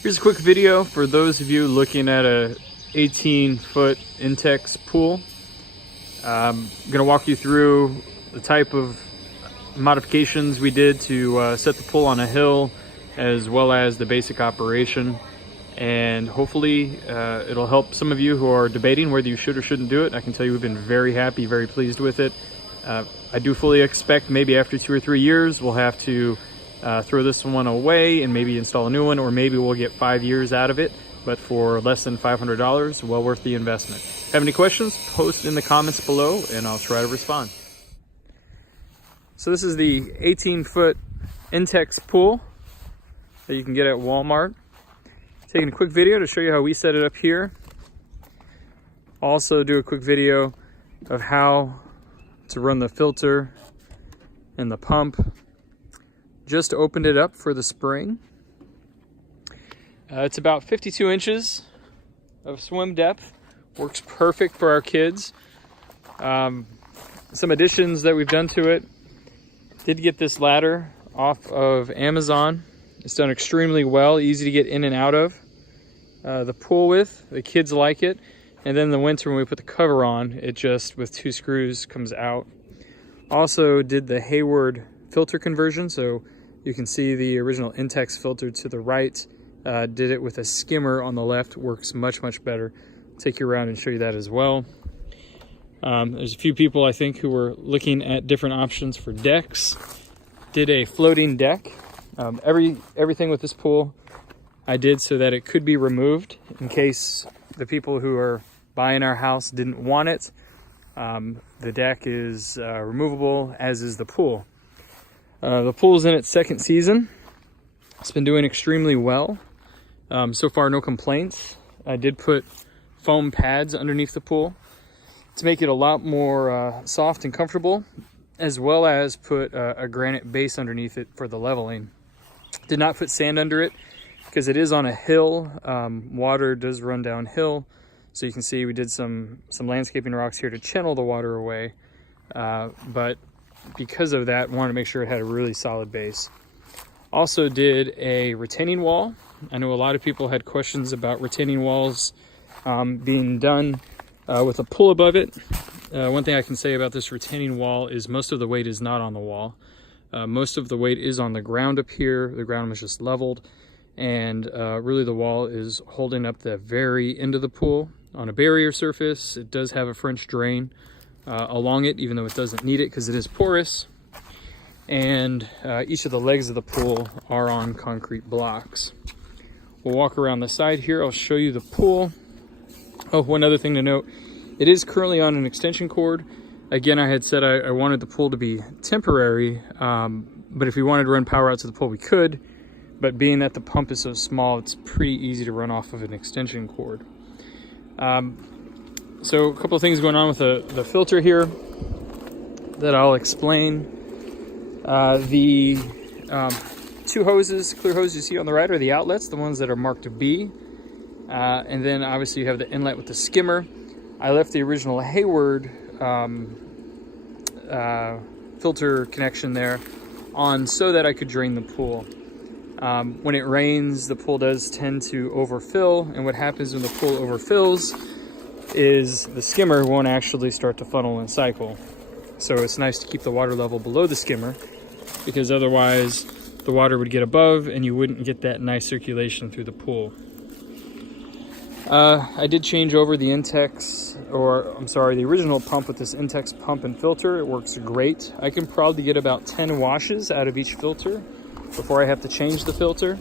Here's a quick video for those of you looking at a 18-foot INTEX pool. I'm going to walk you through the type of modifications we did to set the pool on a hill, as well as the basic operation. And hopefully it'll help some of you who are debating whether you should or shouldn't do it. I can tell you we've been very happy, very pleased with it. I do fully expect maybe after 2 or 3 years we'll have to throw this one away and maybe install a new one, or maybe we'll get 5 years out of it, but for less than $500, well worth the investment. Have any questions? Post in the comments below and I'll try to respond. So this is the 18-foot INTEX pool that you can get at Walmart. Taking a quick video to show you how we set it up here. Also do a quick video of how to run the filter and the pump. Just opened it up for the spring. It's about 52 inches of swim depth. Works perfect for our kids. Some additions that we've done to it. Did get this ladder off of Amazon. It's done extremely well, easy to get in and out of. The pool width, the kids like it. And then in the winter when we put the cover on, it just with 2 screws comes out. Also did the Hayward filter conversion, so you can see the original INTEX filter to the right. Did it with a skimmer on the left, works much better. I'll take you around and show you that as well. There's a few people I think who were looking at different options for decks. Did a floating deck. Everything with this pool I did so that it could be removed in case the people who are buying our house didn't want it. The deck is removable, as is the pool. The pool's in its 2nd season. It's been doing extremely well. So far, no complaints. I did put foam pads underneath the pool to make it a lot more soft and comfortable, as well as put a granite base underneath it for the leveling. Did not put sand under it because it is on a hill. Water does run downhill. So you can see we did some landscaping rocks here to channel the water away. But because of that, wanted to make sure it had a really solid base. Also did a retaining wall. I know a lot of people had questions about retaining walls being done with a pool above it. One thing I can say about this retaining wall is most of the weight is not on the wall. Most of the weight is on the ground up here. The ground was just leveled, and really the wall is holding up the very end of the pool on a barrier surface. It does have a French drain along it, even though it doesn't need it because it is porous. And each of the legs of the pool are on concrete blocks. We'll walk around the side here. I'll show you the pool. Oh, one other thing to note, it is currently on an extension cord. Again, I had said I wanted the pool to be temporary, but if we wanted to run power out to the pool, we could. But being that the pump is so small, it's pretty easy to run off of an extension cord. So a couple of things going on with the filter here that I'll explain. The 2 hoses, clear hoses you see on the right are the outlets, the ones that are marked B. And then obviously you have the inlet with the skimmer. I left the original Hayward filter connection there on so that I could drain the pool. When it rains, the pool does tend to overfill, and what happens when the pool overfills is the skimmer won't actually start to funnel and cycle. So it's nice to keep the water level below the skimmer, because otherwise the water would get above and you wouldn't get that nice circulation through the pool. I did change over the the original pump with this INTEX pump and filter. It works great. I can probably get about 10 washes out of each filter before I have to change the filter.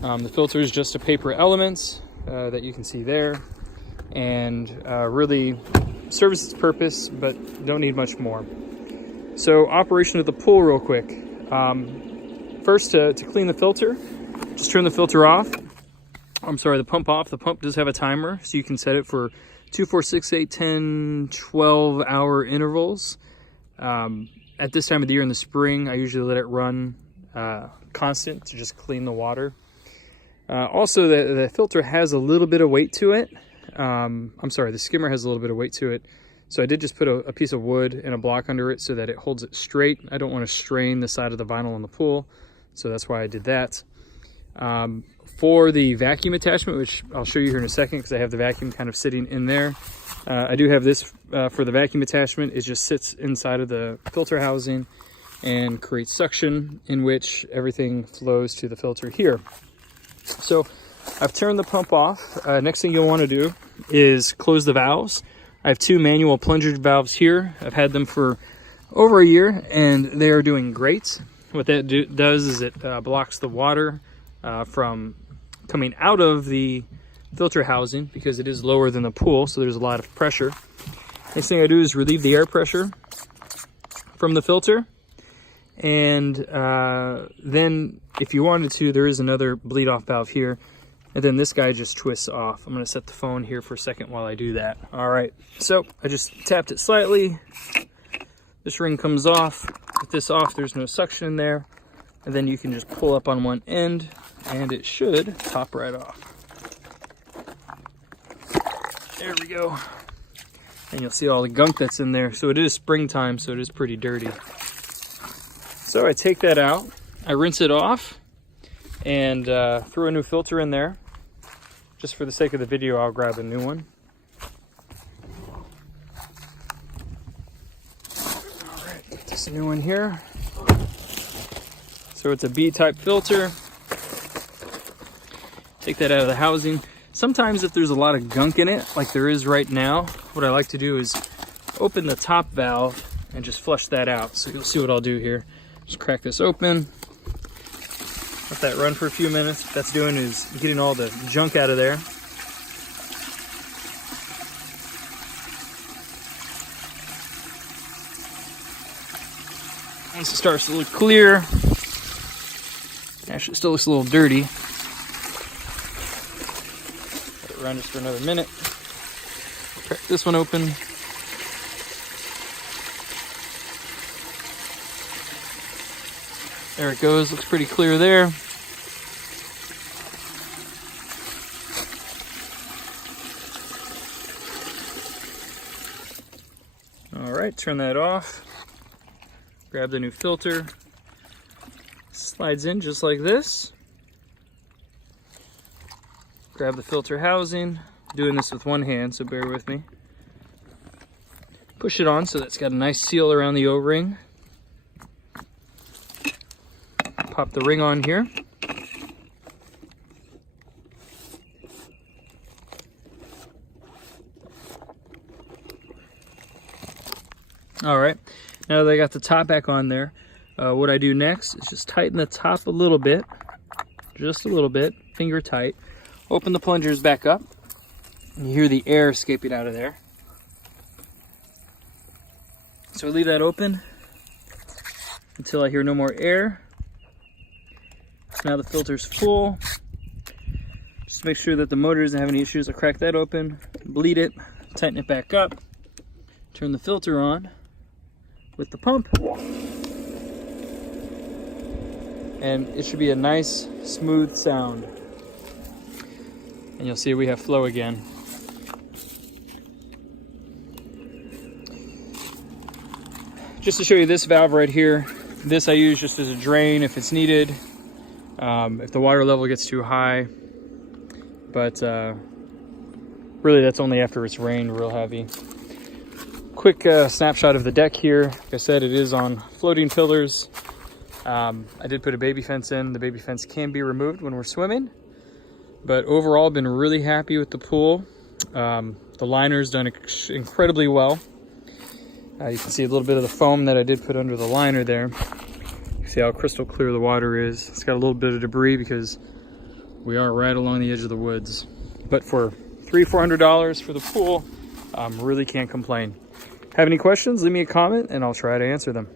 The filter is just a paper element that you can see there, and really serves its purpose, but don't need much more. So operation of the pool real quick. First, to clean the filter, just turn the filter off. The pump off. The pump does have a timer, so you can set it for 2, 4, 6, 8, 10, 12 hour intervals. At this time of the year in the spring, I usually let it run constant to just clean the water. Also, the filter has a little bit of weight to it. The skimmer has a little bit of weight to it. So I did just put a piece of wood and a block under it so that it holds it straight. I don't want to strain the side of the vinyl in the pool, so that's why I did that. For the vacuum attachment, which I'll show you here in a second because I have the vacuum kind of sitting in there, I do have this for the vacuum attachment. It just sits inside of the filter housing and creates suction in which everything flows to the filter here. So I've turned the pump off. Next thing you'll want to do is close the valves. I have 2 manual plunger valves here. I've had them for over a year and they are doing great. What that does is it blocks the water from coming out of the filter housing because it is lower than the pool, so there's a lot of pressure. Next thing I do is relieve the air pressure from the filter, and then if you wanted to, there is another bleed off valve here, and then this guy just twists off. I'm going to set the phone here for a second while I do that. All right, so I just tapped it slightly. This ring comes off. With this off, there's no suction in there, and then you can just pull up on one end and it should pop right off. There we go. And you'll see all the gunk that's in there. So it is springtime, so it is pretty dirty. So I take that out, I rinse it off, and throw a new filter in there. Just for the sake of the video, I'll grab a new one. All right, put this new one here. So it's a B-type filter. Take that out of the housing. Sometimes if there's a lot of gunk in it, like there is right now, what I like to do is open the top valve and just flush that out. So you'll see what I'll do here. Just crack this open. Let that run for a few minutes. What that's doing is getting all the junk out of there. Once it starts to look clear, actually it still looks a little dirty. Let it run just for another minute. Crack this one open. There it goes, looks pretty clear there. All right, turn that off. Grab the new filter. Slides in just like this. Grab the filter housing. I'm doing this with one hand, so bear with me. Push it on so that's got a nice seal around the O-ring. Pop the ring on here. All right, now that I got the top back on there, what I do next is just tighten the top a little bit, just a little bit, finger tight. Open the plungers back up, and you hear the air escaping out of there. So I leave that open until I hear no more air. So now the filter's full. Just make sure that the motor doesn't have any issues. I'll crack that open, bleed it, tighten it back up, turn the filter on with the pump, and it should be a nice smooth sound. And you'll see we have flow again. Just to show you this valve right here, this I use just as a drain if it's needed, if the water level gets too high, but really that's only after it's rained real heavy. Quick snapshot of the deck here. Like I said, it is on floating pillars. I did put a baby fence in. The baby fence can be removed when we're swimming, but overall been really happy with the pool. The liner's done incredibly well. You can see a little bit of the foam that I did put under the liner there. You see how crystal clear the water is. It's got a little bit of debris because we are right along the edge of the woods. But for $300-400 for the pool, really can't complain. Have any questions? Leave me a comment and I'll try to answer them.